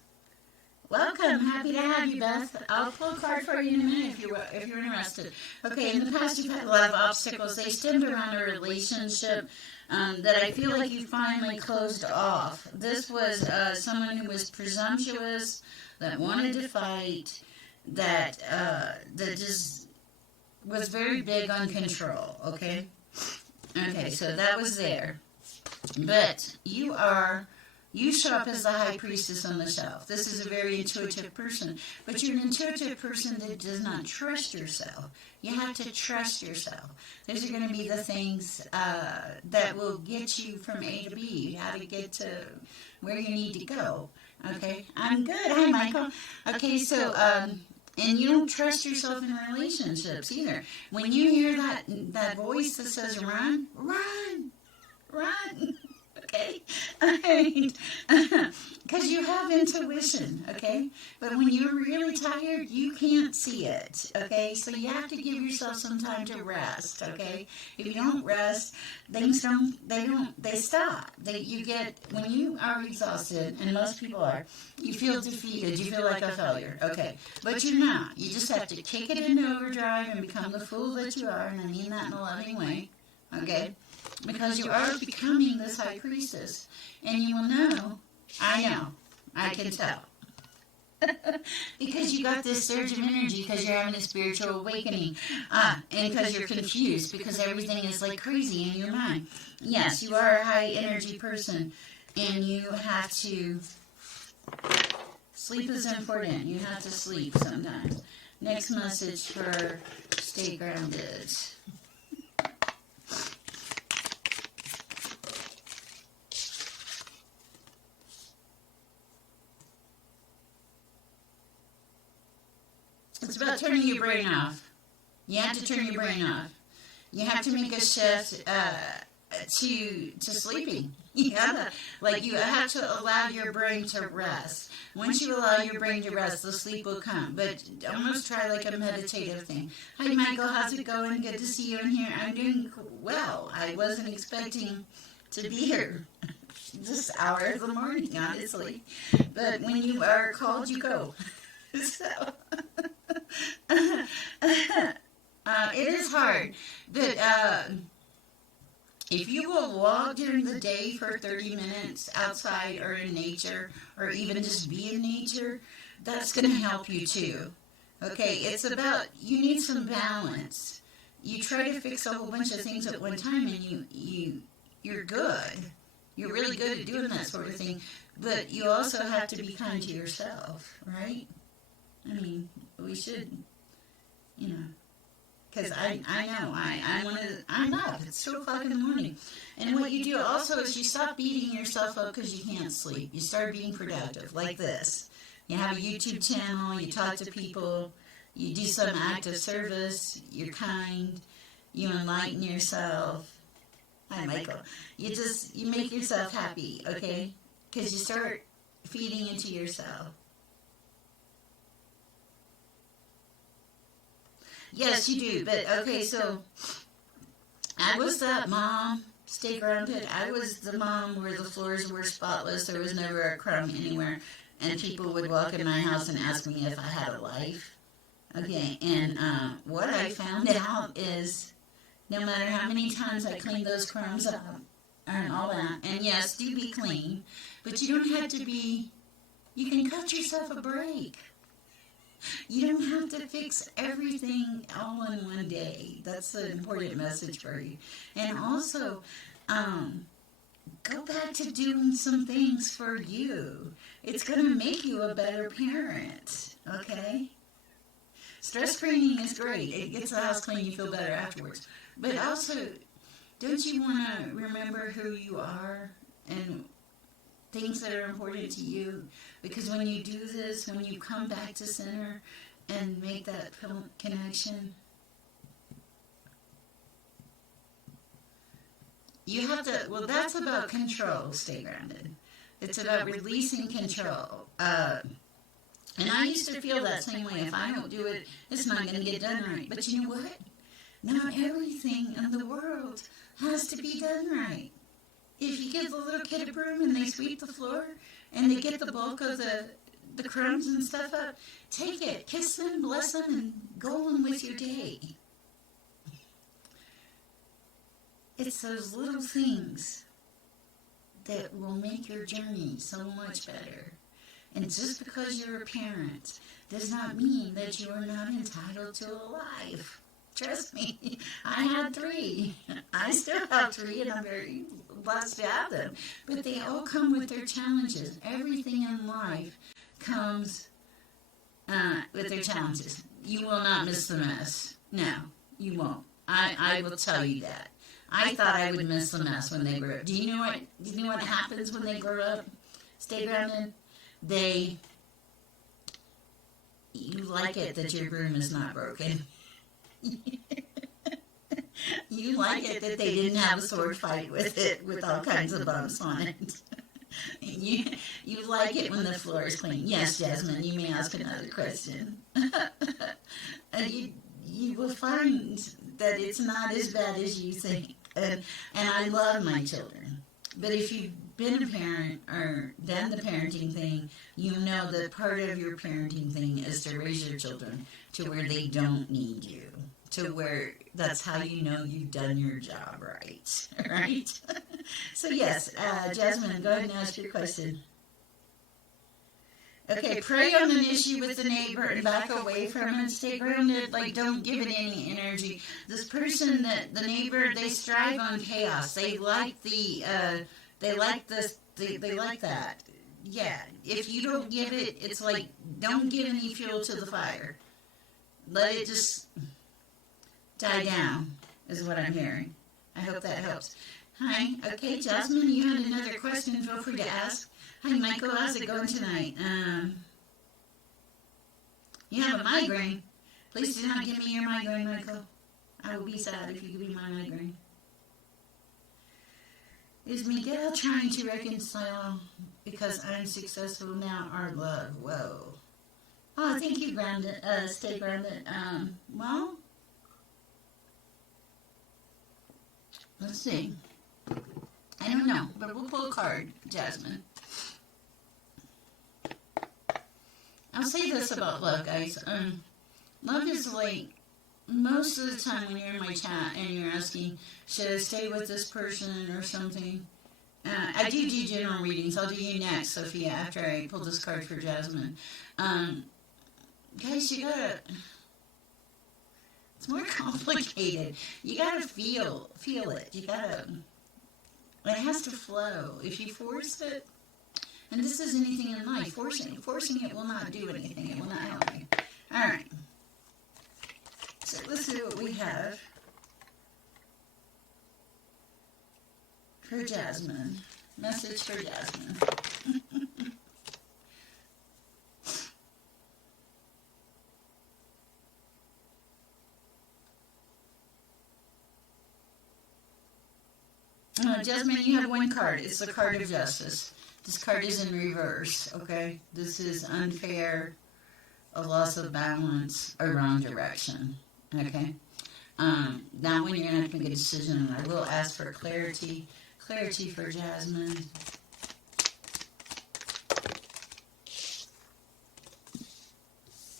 Welcome. Happy to have you, Beth. I'll pull a card for you in a minute if you're interested. Okay, in the past, you've had a lot of obstacles. They stemmed around a relationship that I feel like you finally closed off. This was someone who was presumptuous, that wanted to fight, that just was very big on control, okay? Okay, so that was there. But you show up as the high priestess on the shelf. This is a very intuitive person, but you're an intuitive person that does not trust yourself. You have to trust yourself. Those are going to be the things that will get you from A to B, how to get to where you need to go. Okay, I'm good. Hi, Michael. Okay, so, and you don't trust yourself in relationships either. When you hear that voice that says, run, run, run. Okay? Alright. Because you have intuition, okay? But when you're really tired, you can't see it, okay? So you have to give yourself some time to rest, okay? If you don't rest, things they stop. When you are exhausted, and most people are, you feel defeated, you feel like a failure, okay? But you're not. You just have to kick it into overdrive and become the fool that you are, and I mean that in a loving way, okay? Because you are becoming this high priestess. And you will know, I can tell. Because you got this surge of energy because you're having a spiritual awakening. And because you're confused because everything is like crazy in your mind. Yes, you are a high energy person. And you have to, sleep is important. You have to sleep sometimes. Next message for stay grounded. It's about turning your brain off. You have to turn your brain off. You have to make a shift to sleeping. You have to allow your brain to rest. Once you allow your brain to rest, the sleep will come. But almost try like a meditative thing. Hi, Michael. How's it going? Good to see you in here. I'm doing well. I wasn't expecting to be here this hour of the morning, honestly. But when you are called, you go. So, it is hard, but if you will walk during the day for 30 minutes outside or in nature, or even just be in nature, that's going to help you too. Okay, it's about, you need some balance. You try to fix a whole bunch of things at one time and you're good. You're really good at doing that sort of thing, but you also have to be kind to yourself, right? I mean, we should, because I know, I'm up. It's 2 o'clock in the morning. And what you do also is you stop beating yourself up because you can't sleep. You start being productive, like this. You have a YouTube channel, you talk to people, you do some act of service, you're kind, you enlighten yourself. Hi, Michael. You make yourself happy, okay? Because you start feeding into yourself. Yes, you do. But okay, so I was that mom. Stay grounded. I was the mom where the floors were spotless. There was never a crumb anywhere, and people would walk in my house and ask me if I had a life. Okay, and what I found out is no matter how many times I clean those crumbs up and all that, and yes, do be clean, but you don't have to be. You can cut yourself a break. You don't have to fix everything all in one day. That's an important message for you. And also, um, go back to doing some things for you. It's going to make you a better parent. Okay? Stress cleaning is great. It gets the house clean. You feel better afterwards. But also, don't you want to remember who you are and things that are important to you? Because when you do this, when you come back to center and make that connection, you have to, well, that's about control, stay grounded. It's about releasing control. And I used to feel that same way. If I don't do it, it's not going to get done right. But you know what? Not everything in the world has to be done right. If you give the little kid a broom and they sweep the floor and they get the bulk of the crumbs and stuff up, take it, kiss them, bless them, and go on with your day. It's those little things that will make your journey so much better. And just because you're a parent does not mean that you are not entitled to a life. Trust me, I had 3. I still have 3, and I'm very blessed to have them. But they all come with their challenges. Everything in life comes with their challenges. You will not miss the mess. No, you won't. I will tell you that. I thought I would miss the mess when they grow up. Do you know what happens when they grow up? Stay grounded. You like it that your broom is not broken. You like it that they didn't have a sword fight with it with all kinds of bumps on it. You like it when the floor is clean. Yes, Jasmine, you may ask another question. And you will find that it's not as bad as you think. And I love my children. But if you've been a parent or done the parenting thing, you know that part of your parenting thing is to raise your children to where they don't need you. To where that's how you know you've done your job right. Right? So yes, Jasmine, go ahead and ask your question. Okay, pray on an issue with the neighbor and back away from it. Stay grounded, like don't give it any energy. This person, that the neighbor, they strive on chaos. They like they like that. Yeah, if you don't give it, it's like don't give any fuel to the fire. Let it just die down, is what I'm hearing. I hope that helps. Hi, okay, Jasmine, you had another question. Feel free to ask. Hi, Michael, how's it going tonight? You have a migraine. Please do not give me your migraine, Michael. I will be sad if you give me my migraine. Is Miguel trying to reconcile because I'm successful now, our love? Whoa. Oh, thank you, grounded. Stay grounded. Well, let's see. I don't know, but we'll pull a card, Jasmine. I'll say this about love, guys. Love is like, most of the time when you're in my chat and you're asking, should I stay with this person or something? I do general readings. I'll do you next, Sophia, after I pull this card for Jasmine. Guys, you gotta... It's more complicated. You gotta feel it. You gotta... It has to flow. If you force it... And this is anything in life. Forcing it will not do anything. It will not help you. Alright. So let's see what we have for Jasmine. Message for Jasmine. Jasmine, you have one card. It's the card of justice. This card is in reverse, okay? This is unfair, a loss of balance, or wrong direction. Okay. Now when you're going to have to make a decision, I will ask for clarity. Clarity for Jasmine.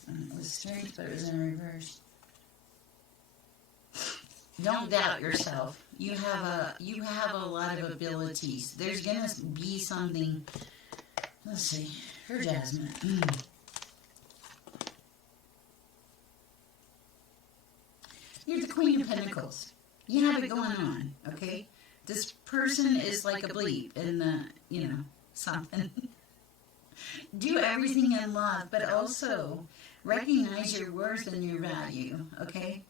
It was strength, but it was in reverse. Don't doubt yourself. You have a lot of abilities. There's gonna be something. Let's see, for Jasmine. You're the Queen of Pentacles. You have it going on, okay? This person is like a bleep in the, something. Do everything in love, but also recognize your worth and your value, okay?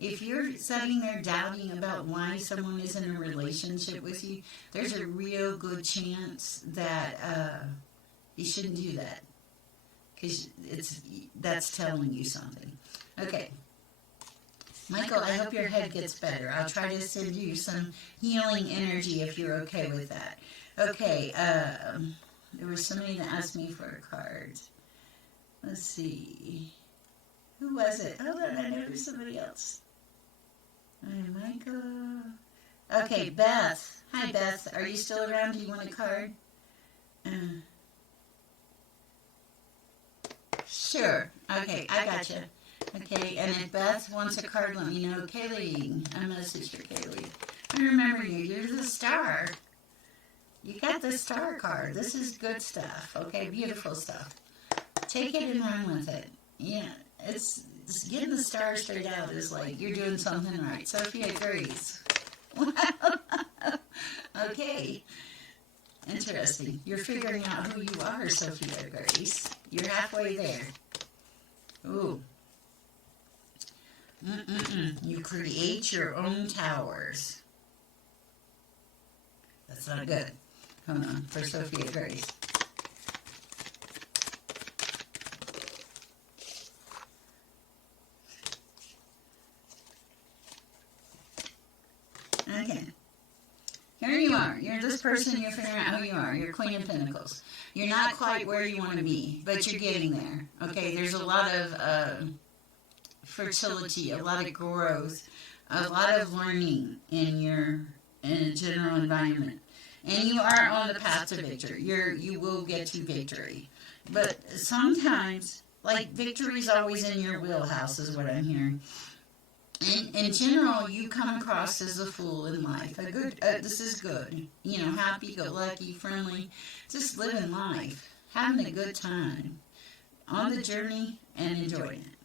If you're sitting there doubting about why someone is in a relationship with you, there's a real good chance that you shouldn't do that, because that's telling you something. Okay. Michael, I hope your head gets better. I'll try to send you some healing energy if you're okay with that. Okay, there was somebody that asked me for a card. Let's see. Who was it? Hold on, I know it was somebody else. Michael. Okay, Beth. Hi, Beth. Are you still around? Do you want a card? Sure. Okay, I got you. Okay, and if Beth wants a card, let me know. Kaylee, a message for Kaylee. I remember you. You're the star. You got the star card. This is good stuff. Okay, beautiful stuff. Take it and run with it. Yeah, it's getting the star straight out is like you're doing something right. Sophia agrees. Okay. Interesting. You're figuring out who you are, Sophia Grace. You're halfway there. Ooh. You create your own towers. That's not good. Hold on, for Sophia Grace. Okay. Here you are. You're this person, you're figuring out who you are. You're Queen of Pentacles. You're not quite where you want to be, but you're getting there. Okay, there's a lot of fertility, a lot of growth, a lot of learning in a general environment. And you are on the path to victory. You will get to victory. But sometimes, like, victory is always in your wheelhouse, is what I'm hearing. In general, you come across as a fool in life. This is good. Happy-go-lucky, friendly, just living life, having a good time, on the journey and enjoying it.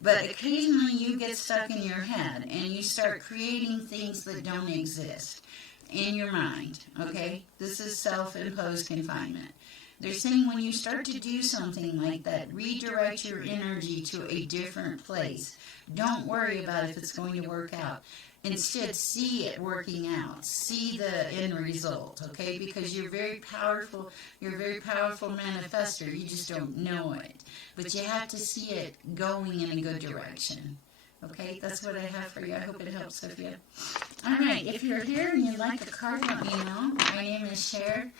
But occasionally you get stuck in your head and you start creating things that don't exist in your mind, okay? This is self-imposed confinement. They're saying when you start to do something like that, redirect your energy to a different place. Don't worry about if it's going to work out. Instead, see it working out. See the end result, okay? Because you're very powerful. You're a very powerful manifester. You just don't know it. But you have to see it going in a good direction. Okay, that's what I have for you. I hope it helps, Sophia. All right, if you're here and you'd like a card, let me know. My name is Sher.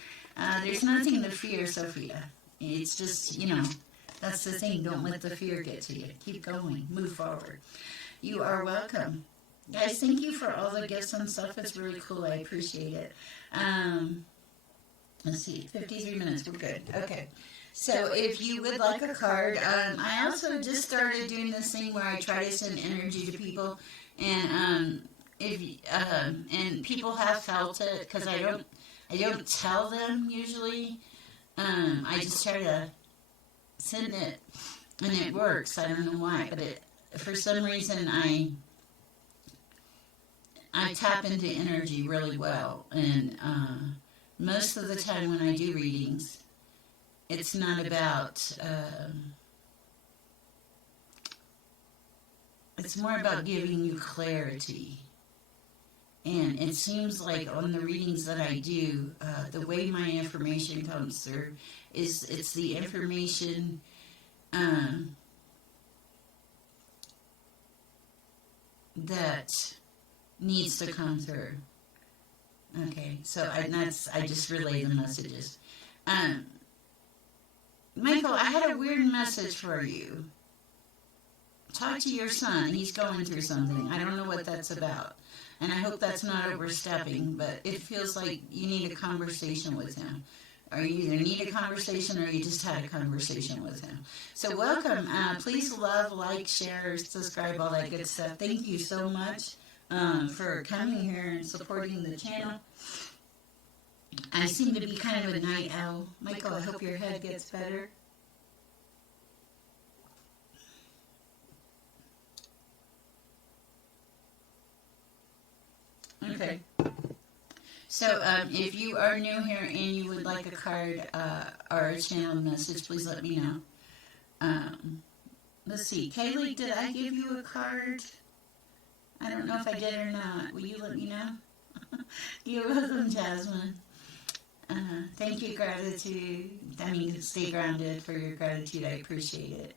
There's nothing to fear, Sophia. It's just, that's the thing. Don't let the fear get to you. Keep going. Move forward. You are welcome. Guys, thank you for all the gifts and stuff. It's really cool. I appreciate it. Let's see, 53 minutes. We're good. Okay. So if you would like a card, I also just started doing this thing where I try to send energy to people, and and people have felt it because I don't tell them usually. I just try to send it, and it works. I don't know why, but for some reason I tap into energy really well, and most of the time when I do readings, it's not about, it's more about giving you clarity. And it seems like on the readings that I do, the way my information comes through is it's the information that needs to come through. Okay, so I just relay the messages. Michael, I had a weird message for you. talk to your son. He's going through something. I don't know what that's about. And I hope that's not overstepping, but it feels like you need a conversation with him. Or you either need a conversation or you just had a conversation with him. So welcome. Please love, like, share, subscribe, all that good stuff. Thank you so much for coming here and supporting the channel. I seem to be kind of a night owl. Michael, I hope your head gets better. Okay. So if you are new here and you would like a card or a channel message, please let me know. Let's see. Kaylee, did I give you a card? I don't know if I did or not. Will you let me know? You're welcome, Jasmine. Thank you, gratitude. I mean, stay grounded for your gratitude. I appreciate it.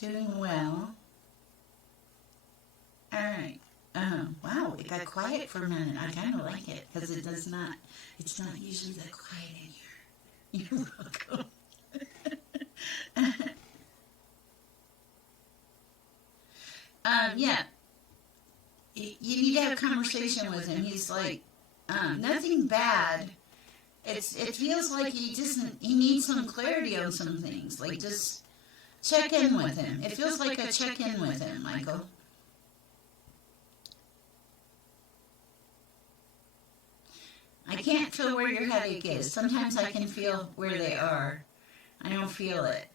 Doing well. All right. Wow, it got quiet for a minute. I kind of like it because it's not usually that quiet in here. You're welcome. Yeah. You need to have a conversation with him. He's like, nothing bad. It feels like he needs some clarity on some things. Like, just check in with him. It feels like a check in with him, Michael. I can't feel where your headache is. Sometimes I can feel where they are. I don't feel it.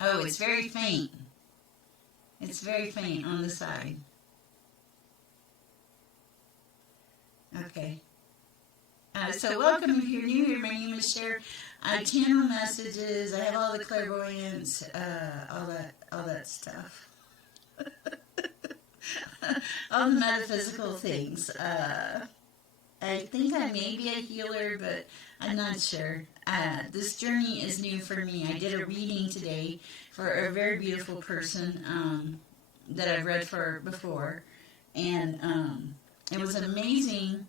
Oh, it's very faint. It's very faint on the side. Okay. So welcome if you're new here. My name is Sher. I channel messages. I have all the clairvoyance, all that stuff. All the metaphysical things. I think I may be a healer, but I'm not sure. This journey is new for me. I did a reading today for a very beautiful person that I've read for before, and it was amazing.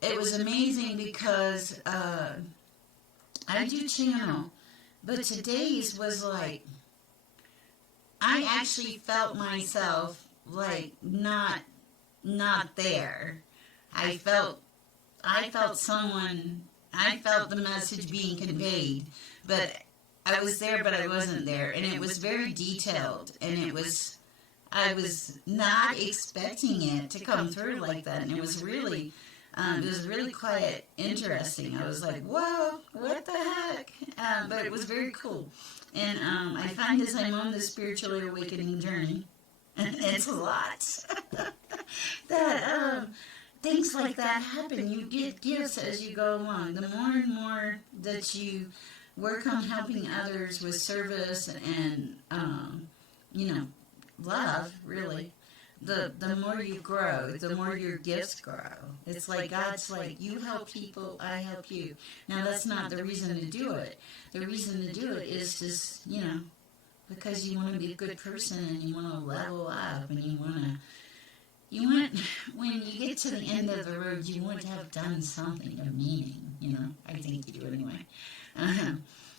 It was amazing because I do channel, but today's was like, I actually felt myself like not there. I felt the message being conveyed, but I was there, but I wasn't there, and it was very detailed, and I was not expecting it to come through like that, and it was really quite interesting. I was like, whoa, what the heck? But it was very cool, and I find as I'm on this spiritual awakening journey, and it's a lot, that things like that happen. You get gifts as you go along. The more and more that you work on helping others with service and, love, really, the more you grow, the more your gifts grow. It's like God's like, you help people, I help you. Now, that's not the reason to do it. The reason to do it is just, because you want to be a good person and you want to level up and you want, when you get to the end of the road, you want to have done something of meaning, I think you do anyway.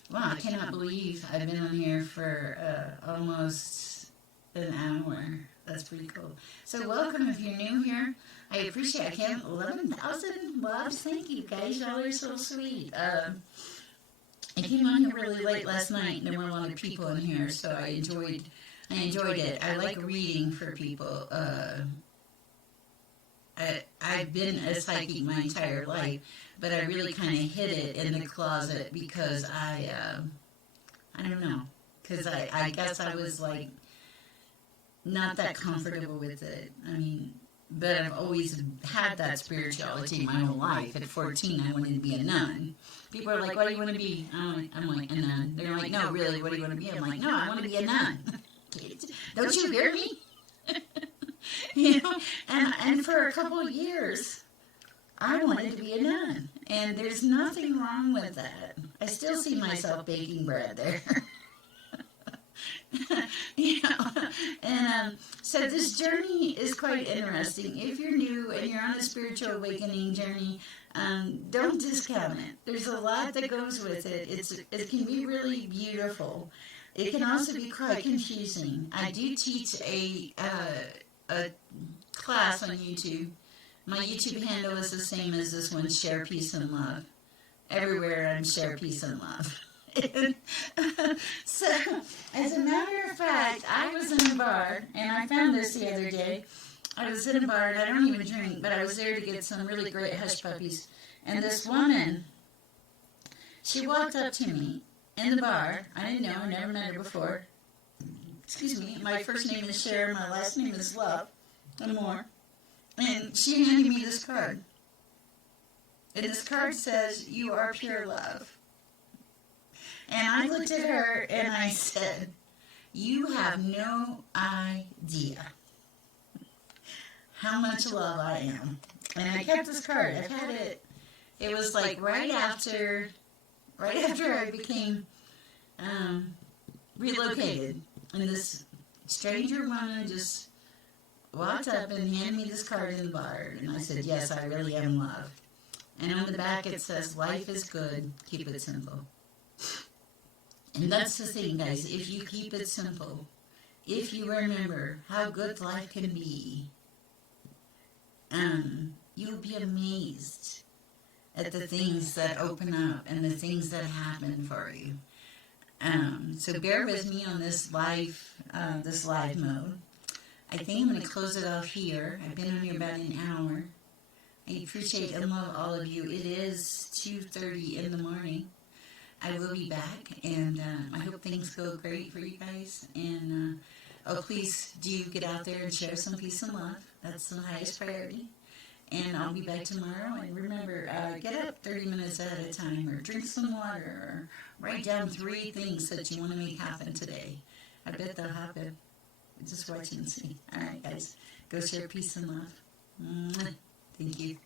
Wow, I cannot believe I've been on here for almost an hour. That's pretty cool. So welcome if you're new here. I appreciate it. I can't, 11,000 loves. Thank you guys. Y'all are so sweet. I came on here really late last night, and there were a lot of people in here, so I enjoyed it. I like reading for people. I've been a psychic my entire life, but I really kind of hid it in the closet because I don't know, because I guess I was like not that comfortable with it. I mean, but I've always had that spirituality my whole life. At 14, I wanted to be a nun. People are like, what do you want to be? I'm like, a nun. They're like, no, really, what do you want to be? I'm like, no, I want to be a nun. Don't you hear me? And for a couple of years, I wanted to be a nun. And there's nothing wrong with that. I still see myself baking bread there. And So this journey is quite interesting. If you're new and you're on a spiritual awakening journey, don't discount it. There's a lot that goes with it. It can be really beautiful. It can also be quite confusing. I do teach a class on YouTube. My YouTube handle is the same as this one, Share Peace and Love. Everywhere I'm Share Peace and Love. And, so, as a matter of fact, I was in a bar, and I found this the other day. I was in a bar, and I don't even drink, but I was there to get some really great hush puppies. And this woman, she walked up to me in the bar. I didn't know, I never met her before. Excuse me, my first name is Sher, my last name is Love, and more. And she handed me this card. And this card says, "You are pure love." And I looked at her and I said, "You have no idea how much love I am." And I kept this card. I've had it. It was like right after I became relocated. And this stranger woman just walked up and handed me this card in the bar. And I said, "Yes, I really am love." And on the back it says, "Life is good, keep it simple." And that's the thing, guys. If you keep it simple, if you remember how good life can be, you'll be amazed at the things that open up and the things that happen for you. So bear with me on this live mode. I think I'm going to close it off here. I've been on here about an hour. I appreciate and love all of you. It is 2:30 in the morning. I will be back, and I hope things go great for you guys. And please do get out there and share some peace and love. That's the highest priority. And I'll be back tomorrow. And remember, get up 30 minutes at a time, or drink some water, or write down 3 things that you want to make happen today. I bet they'll happen. Just watch and see. All right, guys, go share peace and love. Thank you.